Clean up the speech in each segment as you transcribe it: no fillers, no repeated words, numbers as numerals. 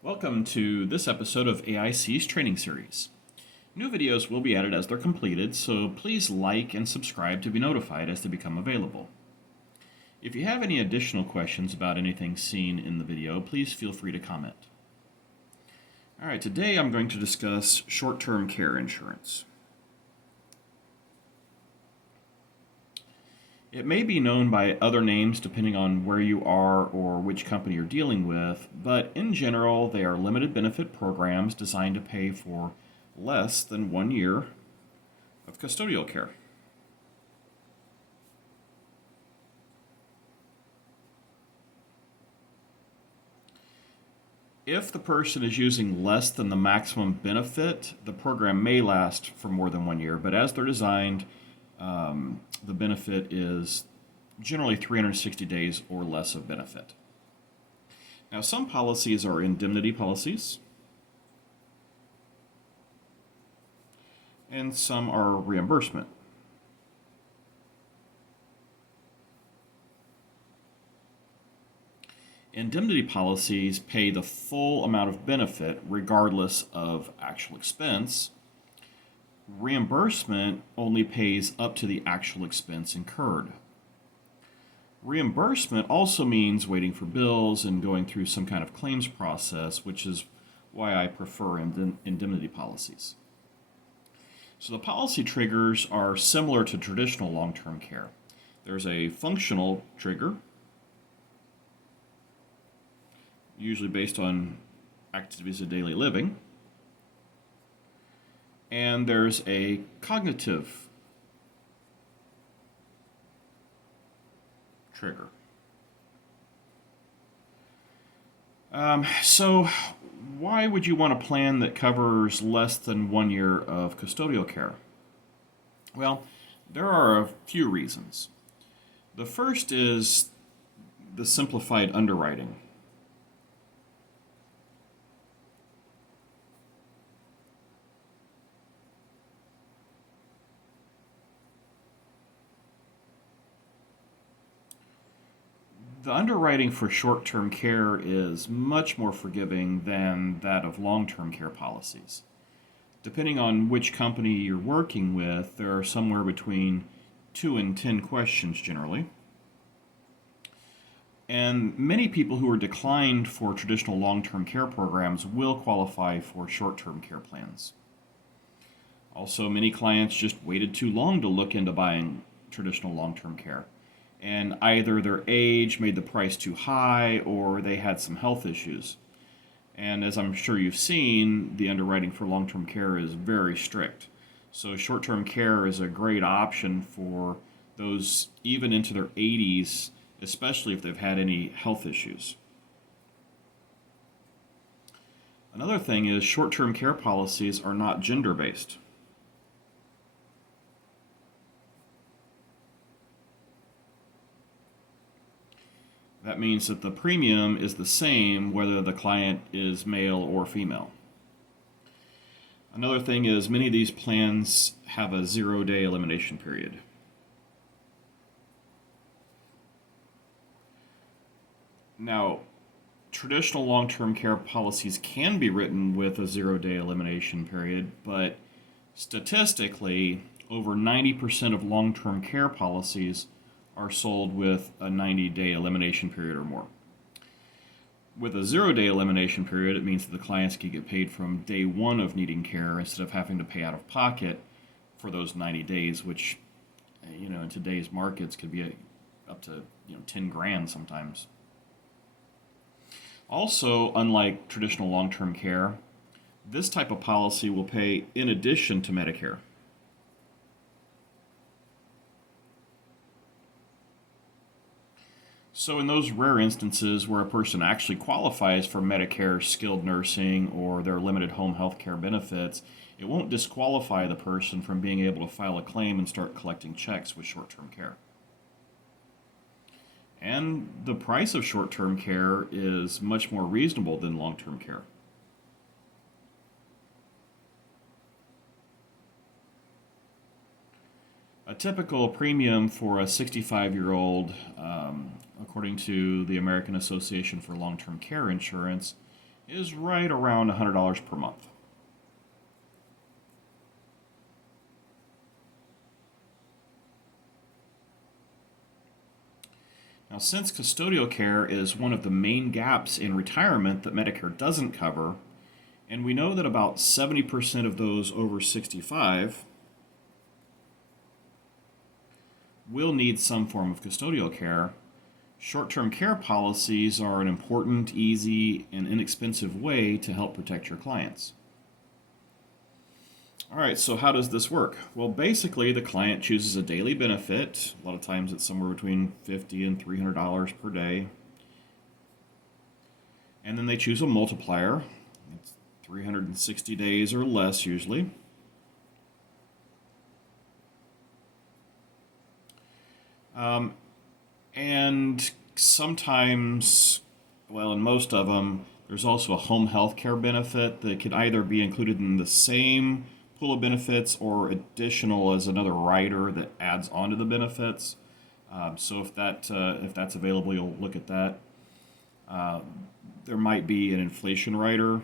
Welcome to this episode of AIC's training series. New videos will be added as they're completed, so please like and subscribe to be notified as they become available. If you have any additional questions about anything seen in the video, please feel free to comment. Alright, today I'm going to discuss short-term care insurance. It may be known by other names depending on where you are or which company you're dealing with, but in general, they are limited benefit programs designed to pay for less than 1 year of custodial care. If the person is using less than the maximum benefit, the program may last for more than 1 year, but as they're designed, the benefit is generally 360 days or less of benefit. Now, some policies are indemnity policies, and some are reimbursement. Indemnity policies pay the full amount of benefit regardless of actual expense. Reimbursement only pays up to the actual expense incurred. Reimbursement also means waiting for bills and going through some kind of claims process, which is why I prefer indemnity policies. So the policy triggers are similar to traditional long-term care. There's a functional trigger, usually based on activities of daily living, and there's a cognitive trigger. So why would you want a plan that covers less than 1 year of custodial care? Well, there are a few reasons. The first is the simplified underwriting. The underwriting for short-term care is much more forgiving than that of long-term care policies. Depending on which company you're working with, there are somewhere between 2 and 10 questions generally. And many people who are declined for traditional long-term care programs will qualify for short-term care plans. Also, many clients just waited too long to look into buying traditional long-term care, and either their age made the price too high or they had some health issues. And as I'm sure you've seen, the underwriting for long-term care is very strict. So short-term care is a great option for those even into their 80s, especially if they've had any health issues. Another thing is short-term care policies are not gender-based. That means that the premium is the same whether the client is male or female. Another thing is many of these plans have a 0-day elimination period. Now, traditional long-term care policies can be written with a 0-day elimination period, but statistically, over 90% of long-term care policies are sold with a 90-day elimination period or more. With a 0-day elimination period, it means that the clients can get paid from day one of needing care instead of having to pay out of pocket for those 90 days, which, in today's markets could be up to 10 grand sometimes. Also, unlike traditional long-term care, this type of policy will pay in addition to Medicare. So in those rare instances where a person actually qualifies for Medicare, skilled nursing, or their limited home health care benefits, it won't disqualify the person from being able to file a claim and start collecting checks with short-term care. And the price of short-term care is much more reasonable than long-term care. A typical premium for a 65-year-old, according to the American Association for Long-Term Care Insurance, is right around $100 per month. Now, since custodial care is one of the main gaps in retirement that Medicare doesn't cover, and we know that about 70% of those over 65 will need some form of custodial care, short-term care policies are an important, easy, and inexpensive way to help protect your clients. All right, so how does this work? Well, basically, the client chooses a daily benefit. A lot of times it's somewhere between $50 and $300 per day. And then they choose a multiplier. It's 360 days or less usually. And sometimes, well, in most of them, there's also a home health care benefit that could either be included in the same pool of benefits or additional as another rider that adds onto the benefits. So if that's available, you'll look at that. There might be an inflation rider,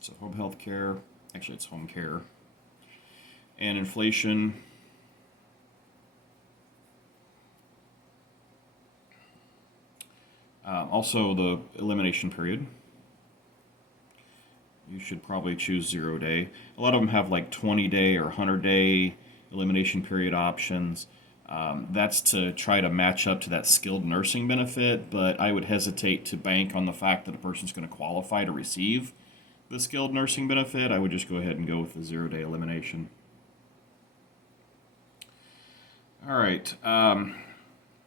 so home health care. Actually, it's home care and inflation. Also, the elimination period. You should probably choose 0 day. A lot of them have like 20-day or 100-day elimination period options. That's to try to match up to that skilled nursing benefit, but I would hesitate to bank on the fact that a person's going to qualify to receive the skilled nursing benefit. I would just go ahead and go with the 0-day elimination. All right.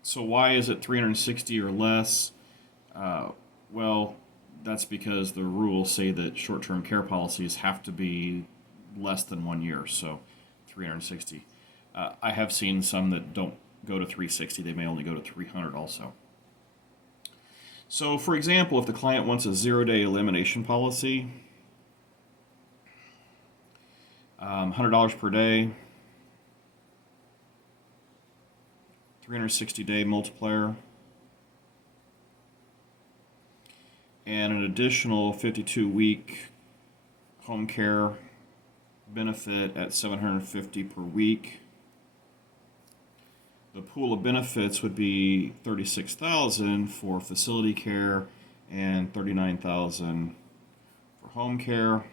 So why is it 360 or less? Well, that's because the rules say that short-term care policies have to be less than 1 year, so 360. I have seen some that don't go to 360. They may only go to 300 also. So, for example, if the client wants a 0-day elimination policy, $100 per day, 360-day multiplier, and an additional 52-week home care benefit at $750 per week. The pool of benefits would be $36,000 for facility care and $39,000 for home care.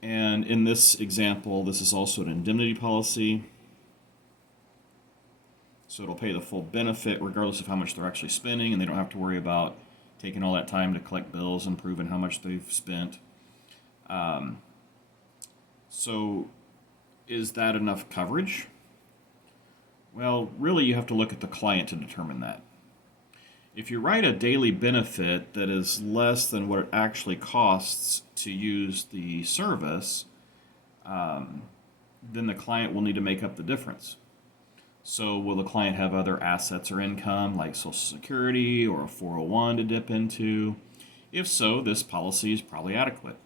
And in this example, this is also an indemnity policy. So it'll pay the full benefit regardless of how much they're actually spending, and they don't have to worry about taking all that time to collect bills and proving how much they've spent. So is that enough coverage? Well, really you have to look at the client to determine that. If you write a daily benefit that is less than what it actually costs to use the service, then the client will need to make up the difference. So will the client have other assets or income like Social Security or a 401 to dip into? If so, this policy is probably adequate.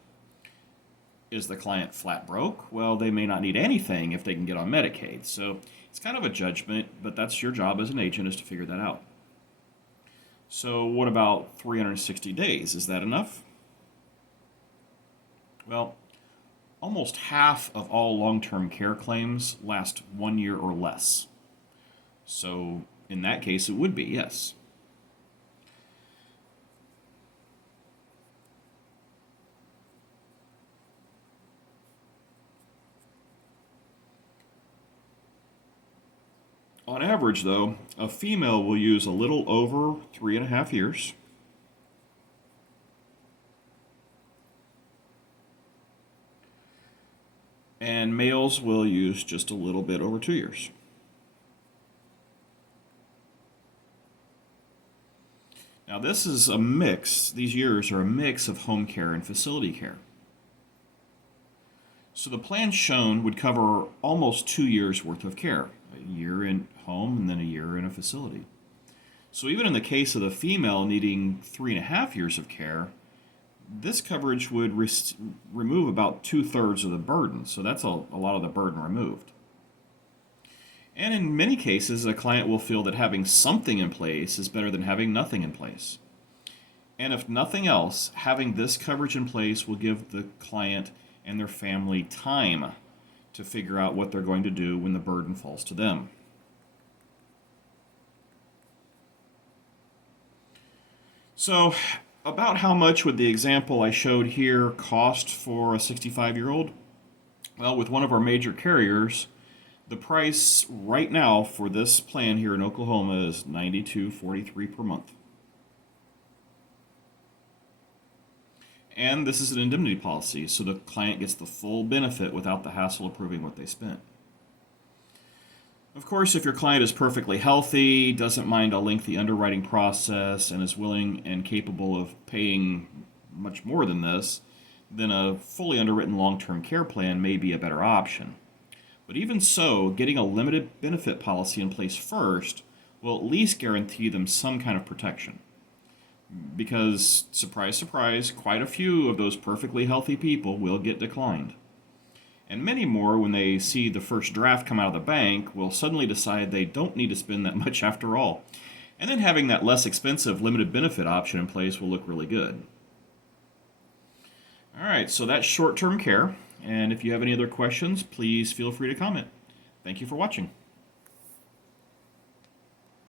Is the client flat broke? Well, they may not need anything if they can get on Medicaid. So it's kind of a judgment, but that's your job as an agent is to figure that out. So what about 360 days? Is that enough? Well, almost half of all long-term care claims last 1 year or less. So in that case, it would be, yes. On average, though, a female will use a little over 3.5 years. And males will use just a little bit over 2 years. Now, this is a mix, these years are a mix of home care and facility care. So the plan shown would cover almost 2 years worth of care, a year in home and then a year in a facility. So even in the case of the female needing 3.5 years of care, this coverage would remove about 2/3 of the burden. So that's a lot of the burden removed. And in many cases, a client will feel that having something in place is better than having nothing in place. And if nothing else, having this coverage in place will give the client and their family time to figure out what they're going to do when the burden falls to them. So, about how much would the example I showed here cost for a 65-year-old? Well, with one of our major carriers, the price right now for this plan here in Oklahoma is $92.43 per month. And this is an indemnity policy, so the client gets the full benefit without the hassle of proving what they spent. Of course, if your client is perfectly healthy, doesn't mind a lengthy underwriting process, and is willing and capable of paying much more than this, then a fully underwritten long-term care plan may be a better option. But even so, getting a limited benefit policy in place first will at least guarantee them some kind of protection. Because, surprise, surprise, quite a few of those perfectly healthy people will get declined. And many more, when they see the first draft come out of the bank, will suddenly decide they don't need to spend that much after all. And then having that less expensive limited benefit option in place will look really good. All right, so that's short-term care. And if you have any other questions, please feel free to comment. Thank you for watching.